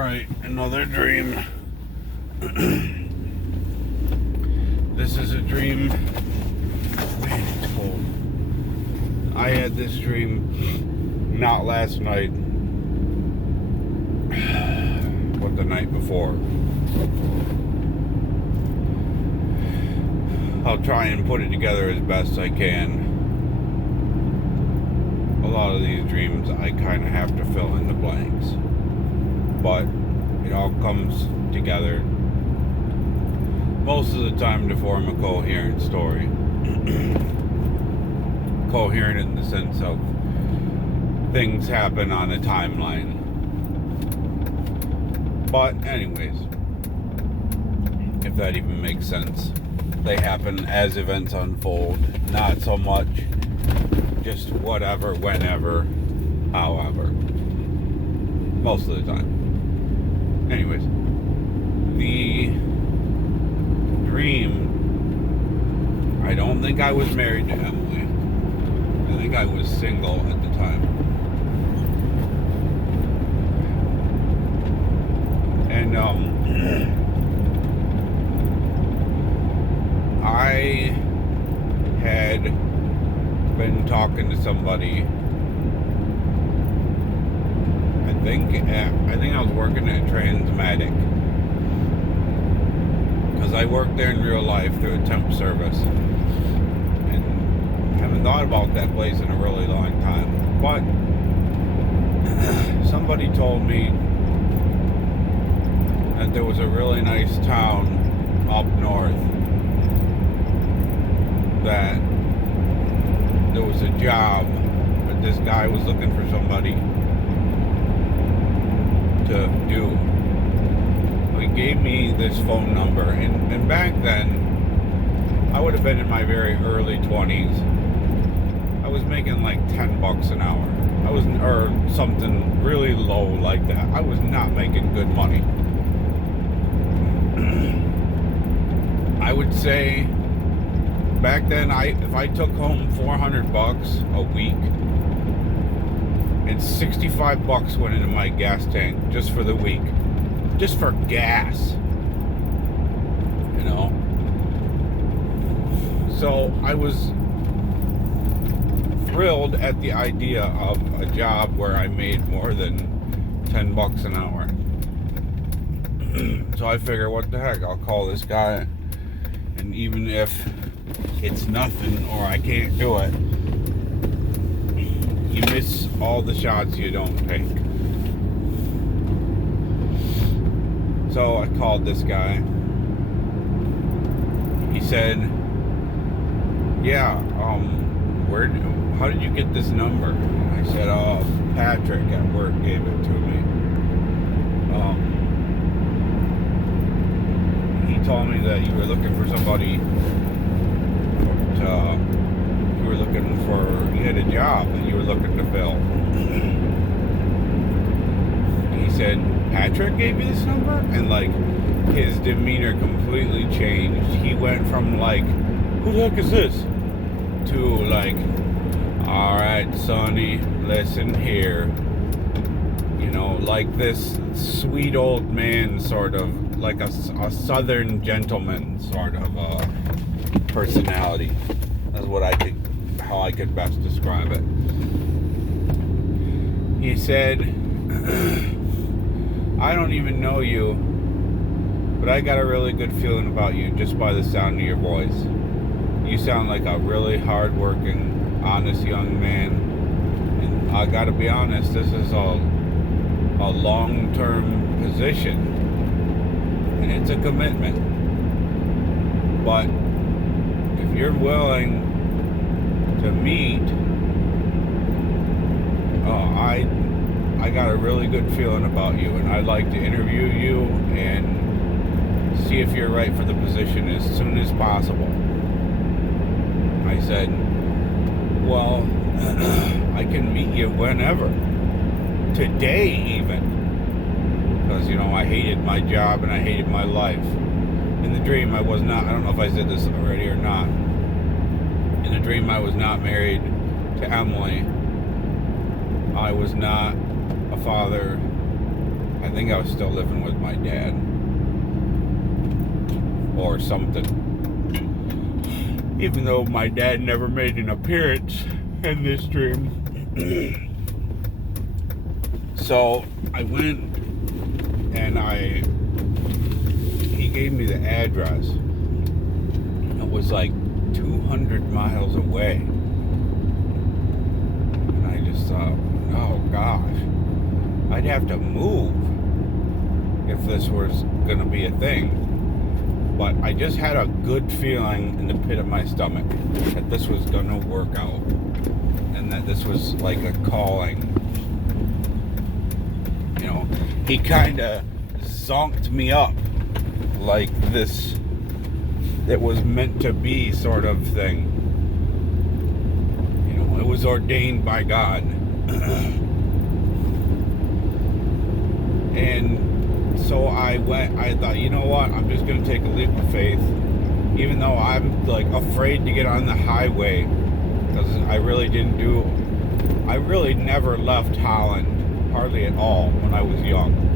Alright, another dream. This is a dream. Man, it's cold. I had this dream not last night, but the night before. I'll try and put it together as best I can. A lot of these dreams I kind of have to fill in the blanks, but it all comes together most of the time to form a coherent story. Coherent in the sense of things happen on a timeline. But anyways, if that even makes sense, they happen as events unfold, not so much just whatever, whenever, however, most of the time. Anyways, the dream, I don't think I was married to Emily. I think I was single at the time. And I had been talking to somebody. I think I was working at Transmatic, because I worked there in real life through a temp service, and I haven't thought about that place in a really long time. But somebody told me that there was a really nice town up north that there was a job, but this guy was looking for somebody to do. He gave me this phone number, and back then I would have been in my very early 20s. I was making like $10 an hour. Or something really low like that. I was not making good money. I would say back then, if I took home $400 a week, and $65 went into my gas tank just for the week, just for gas, you know. So I was thrilled at the idea of a job where I made more than $10 an hour. So I figure, what the heck, I'll call this guy, and even if it's nothing or I can't do it, you miss all the shots you don't take. So I called this guy. He said, yeah, how did you get this number? I said, Patrick at work gave it to me. He told me that you were looking for somebody, you had a job that you were looking to fill. He said, Patrick gave you this number? And like, his demeanor completely changed. He went from like, who the heck is this? To like, alright, Sonny, listen here. You know, like this sweet old man, sort of, like a southern gentleman sort of personality. That's how I could best describe it. He said, I don't even know you, but I got a really good feeling about you just by the sound of your voice. You sound like a really hard-working, honest young man. And I gotta be honest, this is a long-term position. And it's a commitment. But if you're willing to meet, I got a really good feeling about you, and I'd like to interview you and see if you're right for the position as soon as possible. I said, well, I can meet you whenever, today even, because, you know, I hated my job and I hated my life. In the dream, I was not, I don't know if I said this already or not, in the dream I was not married to Emily. I was not a father. I think think I was still living with my dad. Or something. Even though my dad never made an appearance in this dream. So I went and he gave me the address. It was like 200 miles away. And I just thought, oh gosh, I'd have to move if this was gonna be a thing. But I just had a good feeling in the pit of my stomach that this was gonna work out. And that this was like a calling. You know, he kinda zonked me up like this, it was meant to be sort of thing. You know, it was ordained by God. And so I thought, you know what, I'm just going to take a leap of faith, even though I'm like afraid to get on the highway, because I really never left Holland, hardly at all, when I was young.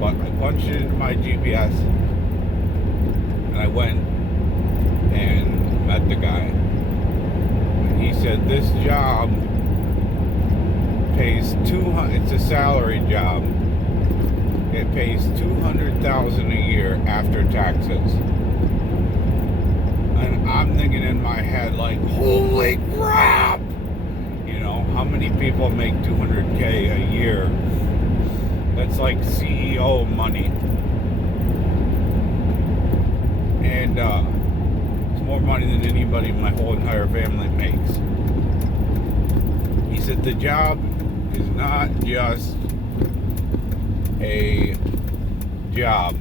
But I punched it into my GPS, and I went and met the guy. And he said, this job pays it's a salary job. It pays $200,000 a year after taxes. And I'm thinking in my head, like, holy crap! You know, how many people make $200K a year? That's like CEO money. And it's more money than anybody in my whole entire family makes. He said the job is not just a job,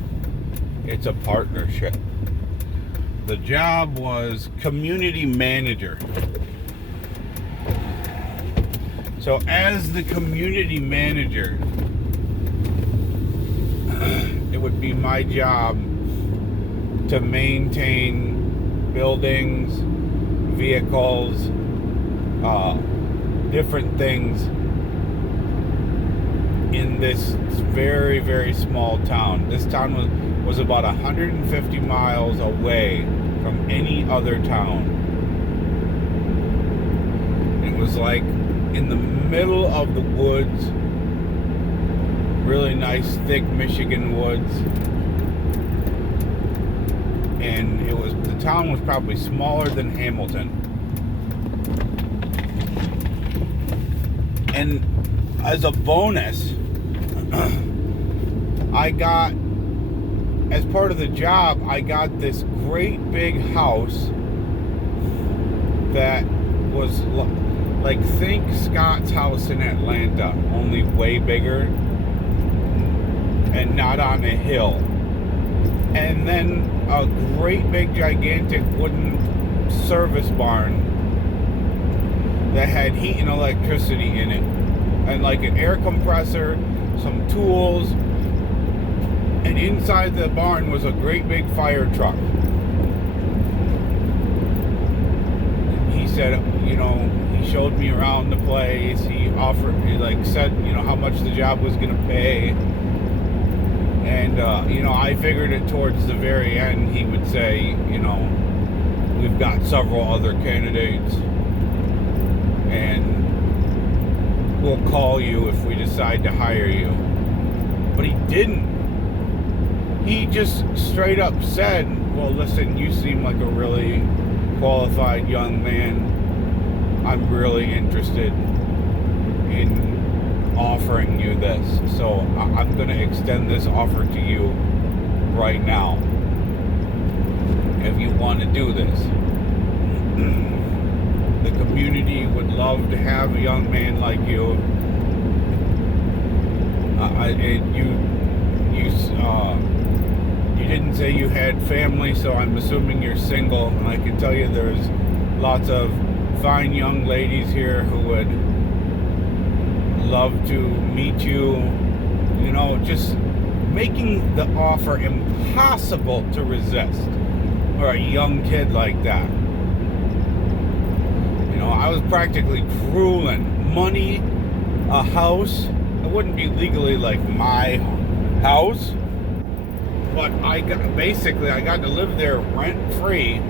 it's a partnership. The job was community manager. So as the community manager, it would be my job to maintain buildings, vehicles, different things in this very, very small town. This town was about 150 miles away from any other town. It was like in the middle of the woods, really nice, thick Michigan woods. And the town was probably smaller than Hamilton. And as a bonus, I got, as part of the job, I got this great big house that was like, think Scott's house in Atlanta, only way bigger and not on a hill. And then a great big gigantic wooden service barn that had heat and electricity in it, and like an air compressor, some tools, and inside the barn was a great big fire truck. He said, you know, he showed me around the place. He said, you know, how much the job was going to pay. And, you know, I figured it towards the very end, he would say, you know, we've got several other candidates, and we'll call you if we decide to hire you. But he didn't. He just straight up said, well, listen, you seem like a really qualified young man. I'm really interested in offering you this. So I'm going to extend this offer to you right now, if you want to do this. The community would love to have a young man like you. You didn't say you had family, so I'm assuming you're single. And I can tell you there's lots of fine young ladies here who would love to meet you. You know, just making the offer impossible to resist for a young kid like that. You know, I was practically drooling. Money, a house. wouldn't be legally like my house, but I got to live there rent free.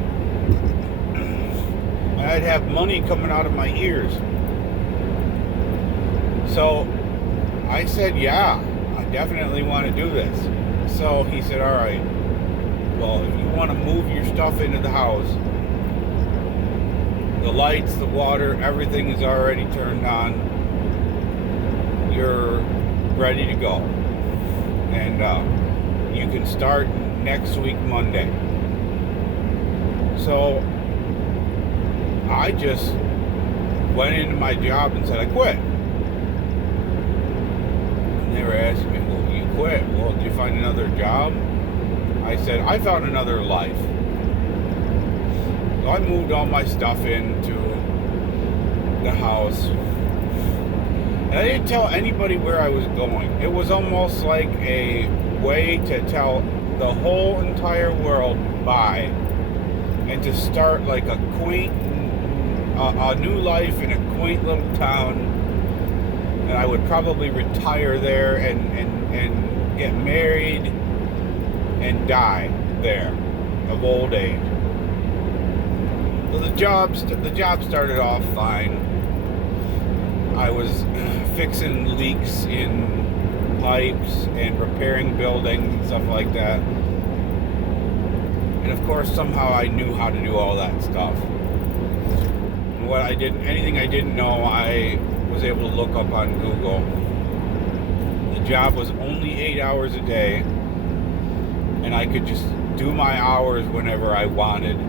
I'd have money coming out of my ears. So I said, yeah, I definitely want to do this. So he said, all right, well, if you want to move your stuff into the house, the lights, the water, everything is already turned on. You're ready to go. And you can start next week, Monday. So I just went into my job and said, I quit. And they were asking me, well, you quit? Well, did you find another job? I said, I found another life. So I moved all my stuff into the house. And I didn't tell anybody where I was going. It was almost like a way to tell the whole entire world bye. And to start like a quaint, a new life in a quaint little town. And I would probably retire there and get married and die there of old age. So the job started off fine. I was fixing leaks in pipes and repairing buildings and stuff like that. And of course, somehow I knew how to do all that stuff. And anything I didn't know, I was able to look up on Google. The job was only 8 hours a day, and I could just do my hours whenever I wanted.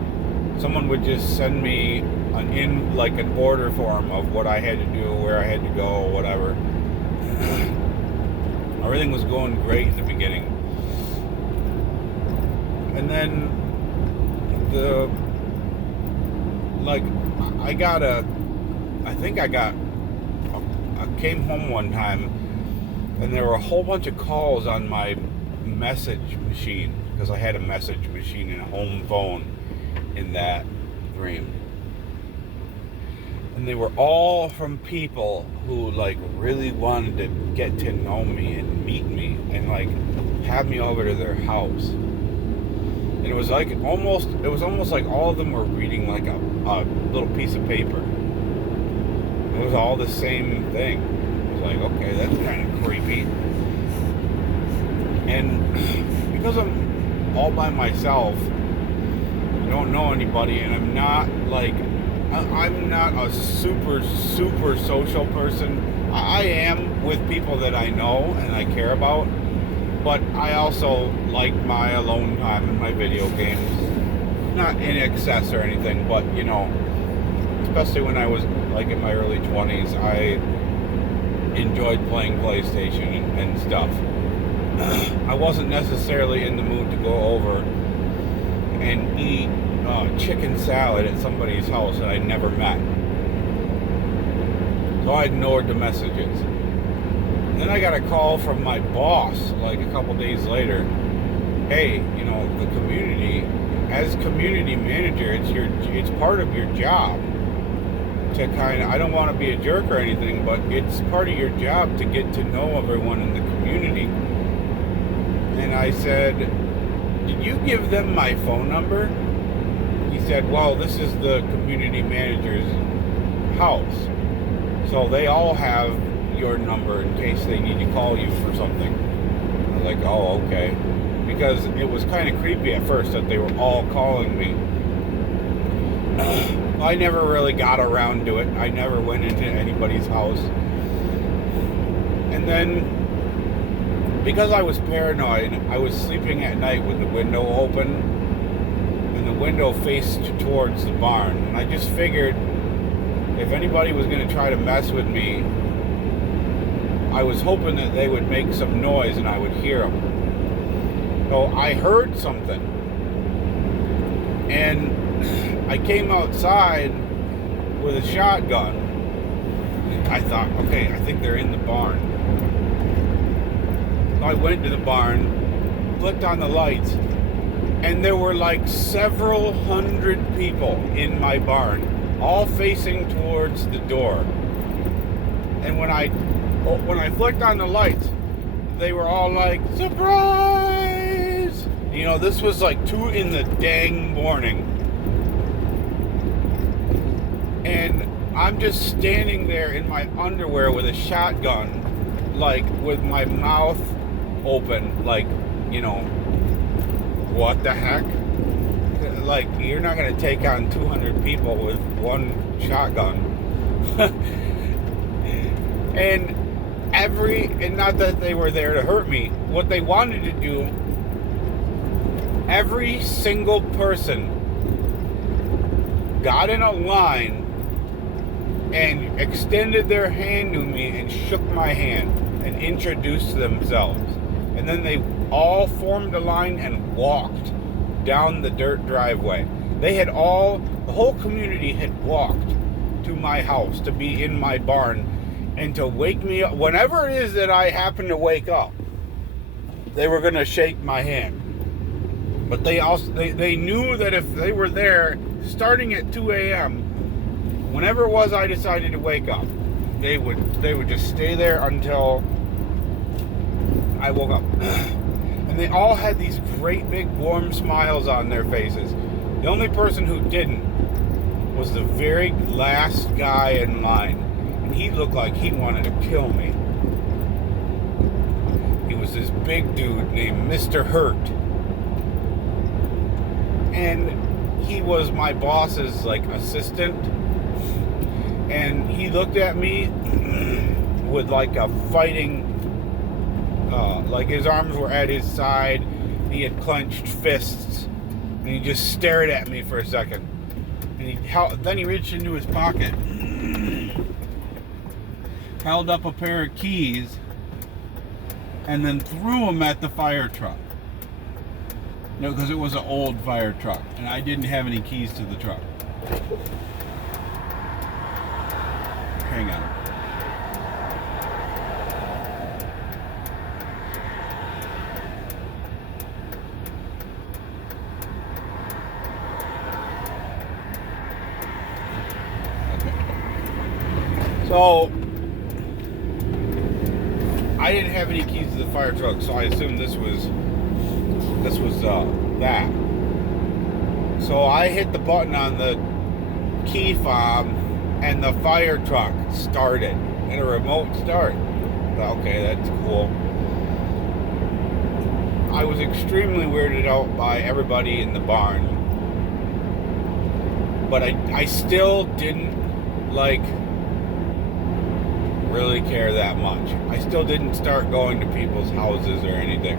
Someone would just send me an order form of what I had to do, where I had to go, whatever. Everything was going great in the beginning. And then I came home one time and there were a whole bunch of calls on my message machine, because I had a message machine and a home phone in that dream. And they were all from people who really wanted to get to know me and meet me and have me over to their house. And it was almost like all of them were reading a little piece of paper. It was all the same thing. It was okay, that's kind of creepy. And because I'm all by myself, I don't know anybody, and I'm not a super social person. I am with people that I know and I care about, but I also like my alone time and my video games. Not in excess or anything, but especially when I was in my early 20s, I enjoyed playing PlayStation and stuff. I wasn't necessarily in the mood to go over and eat chicken salad at somebody's house that I never met. So I ignored the messages. And then I got a call from my boss a couple days later. Hey, the community, as community manager, it's part of your job to I don't want to be a jerk or anything, but it's part of your job to get to know everyone in the community. And I said, did you give them my phone number? He said, well, this is the community manager's house, so they all have your number in case they need to call you for something. I was like, oh, okay. Because it was kind of creepy at first that they were all calling me. I never really got around to it. I never went into anybody's house. And then, because I was paranoid, I was sleeping at night with the window open, and the window faced towards the barn. And I just figured if anybody was going to try to mess with me, I was hoping that they would make some noise and I would hear them. So I heard something, and I came outside with a shotgun. I thought, okay, I think they're in the barn. So I went to the barn, clicked on the lights, and there were several hundred people in my barn, all facing towards the door. And when I when I flicked on the lights, they were all like, surprise! You know, this was like 2 in the dang morning. And I'm just standing there in my underwear with a shotgun, like with my mouth open, like, you know, what the heck? Like, you're not going to take on 200 people with one shotgun. And not that they were there to hurt me, what they wanted to do, every single person got in a line and extended their hand to me and shook my hand and introduced themselves. And then they all formed a line and walked down the dirt driveway. The whole community had walked to my house to be in my barn and to wake me up. Whenever it is that I happen to wake up, they were going to shake my hand. But they knew that if they were there starting at 2 a.m., whenever it was I decided to wake up, they would just stay there until I woke up. And they all had these great big warm smiles on their faces. The only person who didn't was the very last guy in line. And he looked like he wanted to kill me. He was this big dude named Mr. Hurt. And he was my boss's like assistant. And he looked at me with like a fighting, like his arms were at his side. He had clenched fists. And he just stared at me for a second. And then he reached into his pocket, held up a pair of keys, and then threw them at the fire truck. No, because it was an old fire truck, and I didn't have any keys to the truck. Hang on. Okay. So, I didn't have any keys to the fire truck, so I assumed this was that. So I hit the button on the key fob, and the fire truck started in a remote start. Okay, that's cool. I was extremely weirded out by everybody in the barn, but I still didn't like really care that much. I still didn't start going to people's houses or anything.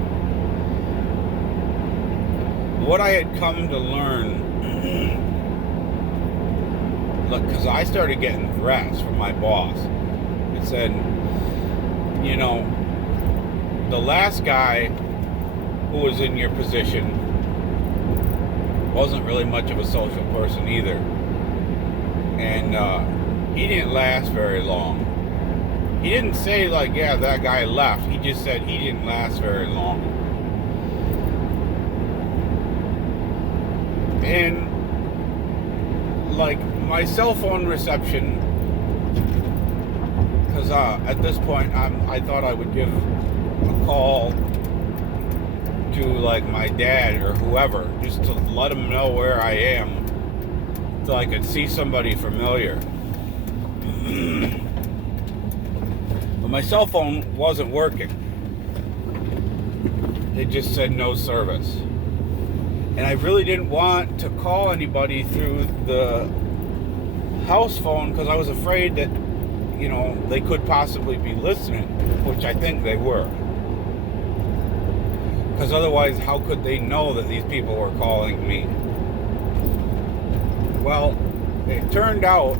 What I had come to learn, look, because I started getting threats from my boss. It said, you know, the last guy who was in your position wasn't really much of a social person either. And he didn't last very long. He didn't say, like, yeah, that guy left. He just said he didn't last very long. And, like, my cell phone reception, because at this point I thought I would give a call to, like, my dad or whoever, just to let him know where I am, so I could see somebody familiar. But my cell phone wasn't working. It just said no service. And I really didn't want to call anybody through the house phone because I was afraid that, you know, they could possibly be listening, which I think they were. Because otherwise, how could they know that these people were calling me? Well, it turned out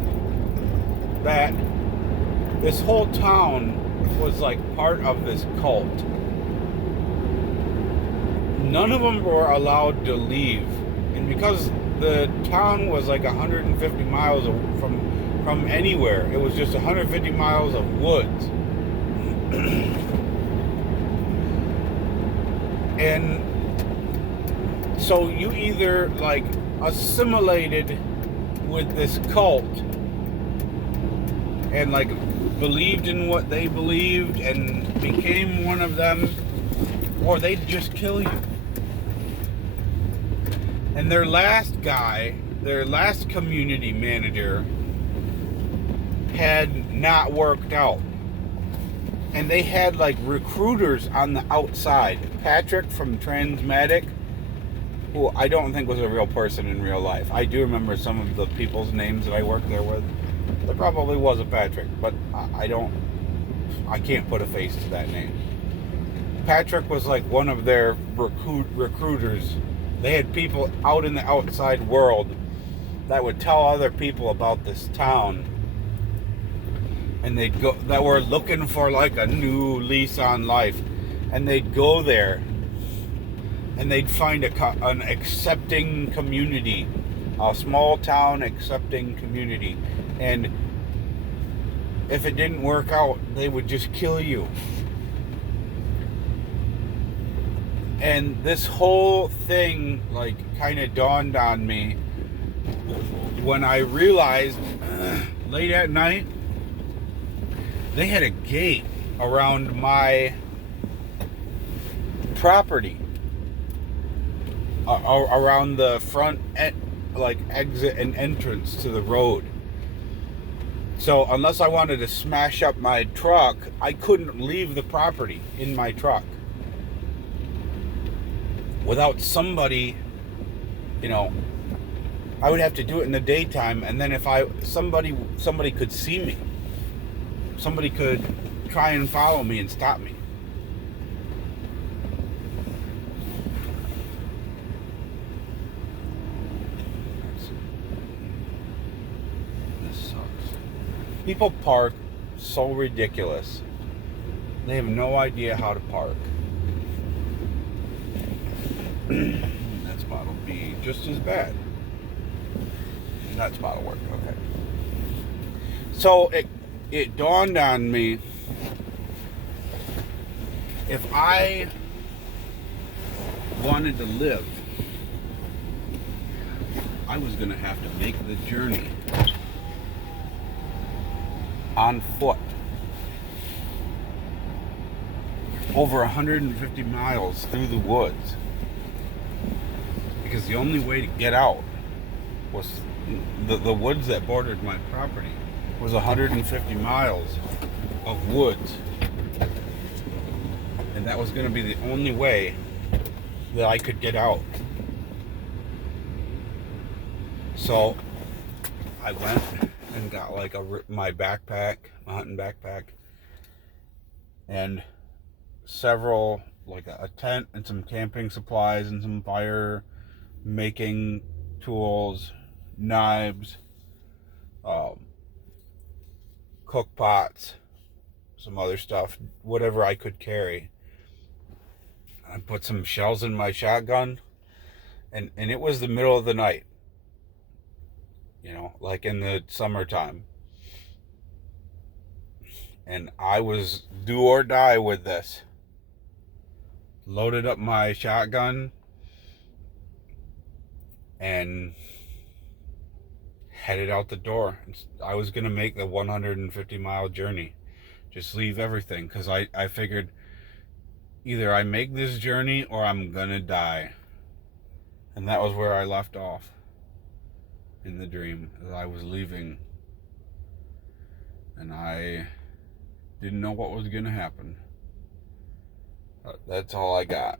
that this whole town was like part of this cult. None of them were allowed to leave. And because the town was like 150 miles from anywhere, it was just 150 miles of woods. And so you either like assimilated with this cult and like believed in what they believed and became one of them, or they'd just kill you. And their last community manager had not worked out. And they had like recruiters on the outside. Patrick from Transmatic, who I don't think was a real person in real life. I do remember some of the people's names that I worked there with. There probably was a Patrick, but I can't put a face to that name. Patrick was like one of their recruiters. They had people out in the outside world that would tell other people about this town. And they'd go, that were looking for like a new lease on life. And they'd go there and they'd find an accepting community, a small town accepting community. And if it didn't work out, they would just kill you. And this whole thing like kind of dawned on me when I realized late at night they had a gate around my property, around the front exit and entrance to the road. So unless I wanted to smash up my truck, I couldn't leave the property in my truck without somebody, I would have to do it in the daytime, and then if somebody could see me. Somebody could try and follow me and stop me. This sucks. People park so ridiculous. They have no idea how to park. That spot will be just as bad. That spot will work, okay. So it dawned on me, if I wanted to live, I was going to have to make the journey on foot. Over 150 miles through the woods. Because the only way to get out was the woods that bordered my property. Was 150 miles of woods, and that was going to be the only way that I could get out. So I went and got like my backpack, my hunting backpack, and several, like a tent and some camping supplies and some fire making tools, knives, cook pots, some other stuff, whatever I could carry. I put some shells in my shotgun, and it was the middle of the night, like in the summertime. And I was do or die with this. Loaded up my shotgun and headed out the door. I was going to make the 150 mile journey. Just leave everything, because I figured either I make this journey or I'm going to die. And that was where I left off in the dream. I was leaving. And I didn't know what was going to happen. But that's all I got.